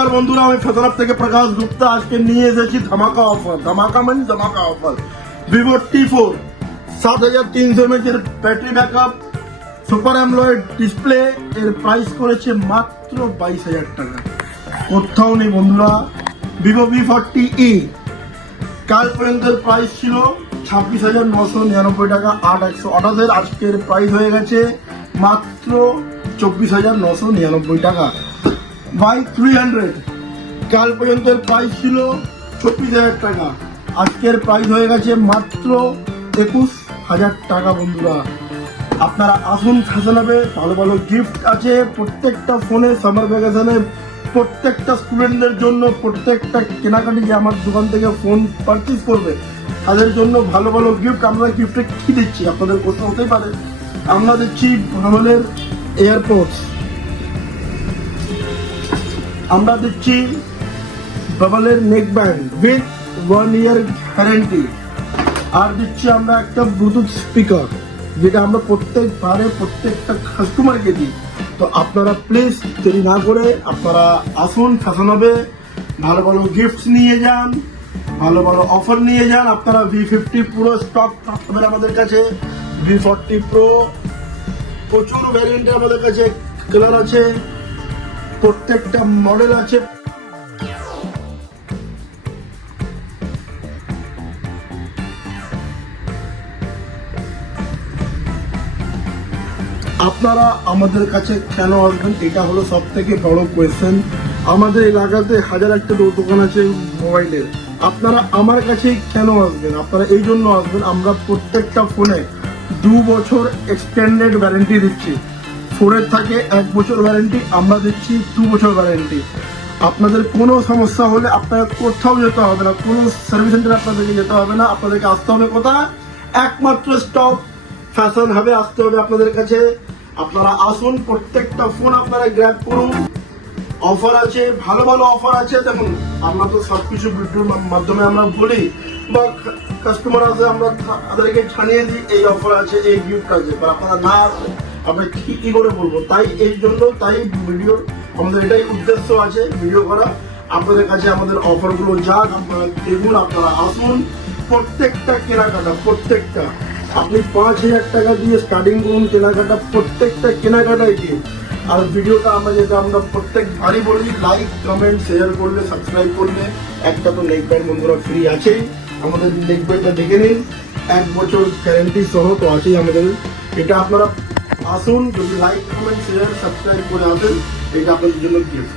নমস্কার বন্ধুরা, আমি ফেসলাভ থেকে প্রকাশ গুপ্তা। আজকে নিয়ে এসেছি ধামাকা অফার। ধামাকা মানে ধামাকা অফার। ভিভো T4 7300 mAh এর battery backup, super AMOLED display, এর প্রাইস করেছে মাত্র 22,000 টাকা। কোথাও নেই বন্ধুরা। ভিভো V40e কাল পর্যন্ত প্রাইস ছিল 26,999 টাকা 8128 এর। আজকের প্রাইস হয়ে গেছে মাত্র 24,999 টাকা। বাই 300 কাল পর্যন্ত প্রাইস ছিল 24,000 টাকা, আজকের প্রাইস হয়ে গেছে মাত্র 21,000 টাকা। বন্ধুরা আপনারা আসুন ফ্যাশনেবে, ভালো ভালো গিফট আছে প্রত্যেকটা ফোনে। সামার ভ্যাকেশনে প্রত্যেকটা স্টুডেন্টদের জন্য, প্রত্যেকটা কেনাকাটি যে আমার দোকান থেকে ফোন পারচেজ করবে তাদের জন্য ভালো ভালো গিফট। আমরা গিফটে কী দিচ্ছি আপনাদের প্রশ্ন হতেই পারে। আমরা দিচ্ছি বাবলের এয়ারপোর্টস, আমরা দিচ্ছি বাবলের neck band with 1 year guarantee, আর দিচ্ছি আমরা একটা ব্লুটুথ স্পিকার যেটা আমরা প্রত্যেকবারে প্রত্যেকটা কাস্টমারকে দিই। তো আপনারা প্লিজ দেরি না করে আপনারা আসুন ফ্যাশনেবে, ভালো ভালো গিফট নিয়ে যান, ভালো ভালো অফার নিয়ে যান। আপনারা V50 পুরো স্টক পাবেন আমাদের কাছে। V40 Pro প্রচুর ভ্যারিয়েন্টের আমাদের কাছে কালার আছে, প্রত্যেকটা মডেল আছে। আপনারা আমাদের কাছে কেন আসবেন, এটা হলো সব থেকে বড় কোয়েশ্চেন। আমাদের এলাকাতে হাজার একটা দোকান আছে মোবাইলের, আপনারা আমার কাছে কেন আসবেন? আপনারা এই জন্য আসবেন, আমরা প্রত্যেকটা ফোনে 2 বছর এক্সটেন্ডেড ওয়ারেন্টি দিচ্ছি। ফোনের থাকে 1 বছর ওয়ারেন্টি, আমরা দিচ্ছি 2 বছর ওয়ারেন্টি। আপনাদের কোনো সমস্যা হলে আপনাদের কোথাও যেতে হবে না, কোনো সার্ভিস সেন্টারে আপনাদেরকে যেতে হবে না। আপনাদেরকে আসতে হবে কোথায়? একমাত্র স্টপ ফ্যাশন হাবে আসতে হবে আপনাদের কাছে। আপনারা আসুন, প্রত্যেকটা ফোন আপনারা গ্র্যাব করুন। অফার আছে, ভালো ভালো অফার আছে। দেখুন আমরা তো সব কিছু ভিডিওর মাধ্যমে আমরা বলি বা কাস্টমার আসে আমরা তাদেরকে জানিয়ে দিই এই অফার আছে, এই গিফট আছে, বা আপনারা না আসেন আমরা কি করে বলবো। তাই এই জন্য ভিডিও আমাদের এটাই উদ্দেশ্য আছে, ভিডিও করা। আপনাদের কাছে আমাদের অফারগুলো যাক, আপনারা দেখুন, আপনারা আসুন। প্রত্যেকটা কেনাকাটা, প্রত্যেকটা আপনি 5,000 টাকা দিয়ে স্টার্টিং করুন কেনাকাটা, প্রত্যেকটা কেনাকাটায় গিয়ে। আর ভিডিওটা আমরা প্রত্যেকবারই বলি, লাইক কমেন্ট শেয়ার করলে, সাবস্ক্রাইব করলে একটা তো নেক ব্যান্ড বন্ধুরা ফ্রি আছেই। আমাদের নেক ব্যান্ডটা দেখে নিন, 1 বছর গ্যারেন্টি সহ তো আছেই আমাদের। এটা আপনারা আসুন, যদি লাইক কমেন্ট শেয়ার সাবস্ক্রাইব করে আসেন, এটা আপনাদের জন্য গিফট।